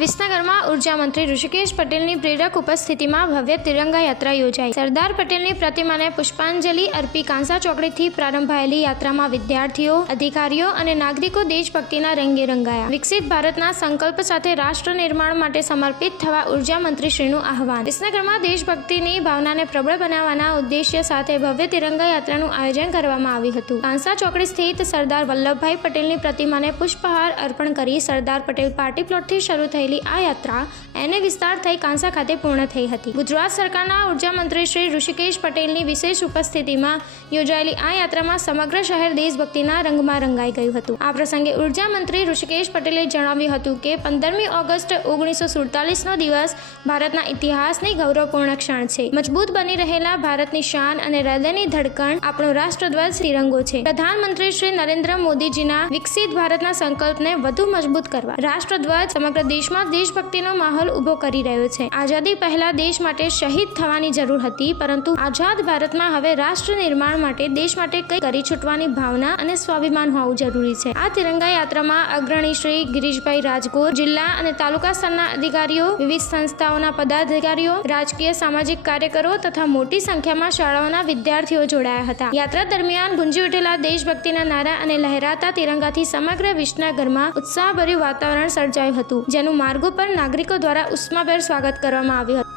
વિસનગરમાં ઉર્જા મંત્રી ઋષિકેશ પટેલની પ્રેરક ઉપસ્થિતિમાં ભવ્ય તિરંગા યાત્રા યોજાઈ। સરદાર પટેલની પ્રતિમાને પુષ્પાંજલિ અર્પી કાંસા ચોકડીથી પ્રારંભાયેલી યાત્રામાં વિદ્યાર્થીઓ, અધિકારીઓ અને નાગરિકો દેશભક્તિના રંગે રંગાયા। વિકસિત ભારતના સંકલ્પ સાથે રાષ્ટ્ર નિર્માણ માટે સમર્પિત થવા ઉર્જા મંત્રીશ્રીનું આહવાન। વિસનગરમાં દેશભક્તિની ભાવનાને પ્રબળ બનાવવાના ઉદ્દેશ્ય સાથે ભવ્ય તિરંગા યાત્રાનું આયોજન કરવામાં આવ્યું હતું। કાંસા ચોકડી સ્થિત સરદાર વલ્લભભાઈ પટેલની પ્રતિમાને પુષ્પહાર અર્પણ કરી સરદાર પટેલ પાર્ટી પ્લોટથી શરૂ થયેલી આ યાત્રા એને વિસ્તાર થઈ કાંસા ખાતે પૂર્ણ થઈ હતી। ગુજરાત સરકારના ઉર્જા મંત્રી શ્રી ઋષિકેશ પટેલની વિશેષ ઉપસ્થિતિમાં યોજાયેલી આ યાત્રામાં સમગ્ર શહેર દેશભક્તિના રંગમાં રંગાઈ ગયું હતું। આ પ્રસંગે ઉર્જા મંત્રી ઋષિકેશ પટેલે જણાવ્યું હતું કે 15મી ઓગસ્ટ 1947નો દિવસ ભારતના ઇતિહાસની ગૌરવપૂર્ણ ક્ષણ છે। મજબૂત બની રહેલા ભારતની શાન અને હૃદયની ધડકણ આપણો રાષ્ટ્રધ્વજ તિરંગો છે। પ્રધાનમંત્રી શ્રી નરેન્દ્ર મોદીજીના વિકસિત ભારતના સંકલ્પને વધુ મજબૂત કરવા રાષ્ટ્રધ્વજ સમગ્ર દેશમાં દેશભક્તિનો માહોલ ઉભો કરી રહ્યો છે। આઝાદી પહેલા દેશ માટે શહીદ થવાની જરૂર હતી, પરંતુ આઝાદ ભારતમાં હવે રાષ્ટ્ર નિર્માણ માટે દેશ માટે કંઈ કરી છૂટવાની ભાવના અને સ્વાભિમાન હોવું જરૂરી છે। આ તિરંગા યાત્રામાં અગ્રણી શ્રી ગિરીશભાઈ રાજગોર, જિલ્લા અને તાલુકા સ્તરના અધિકારીઓ, વિવિધ સંસ્થાઓના પદાધિકારીઓ, રાજકીય સામાજિક કાર્યકરો તથા મોટી સંખ્યામાં શાળાઓના વિદ્યાર્થીઓ જોડાયા હતા। યાત્રા દરમિયાન ગુંજી ઉઠેલા દેશભક્તિના નારા અને લહેરાતા તિરંગાથી સમગ્ર વિસનગરમાં ઉત્સાહભર્યું વાતાવરણ સર્જાયું હતું, જેનું માર્ગો પર નાગરિકો દ્વારા ઉષ્માભેર સ્વાગત કરવામાં આવ્યું હતું।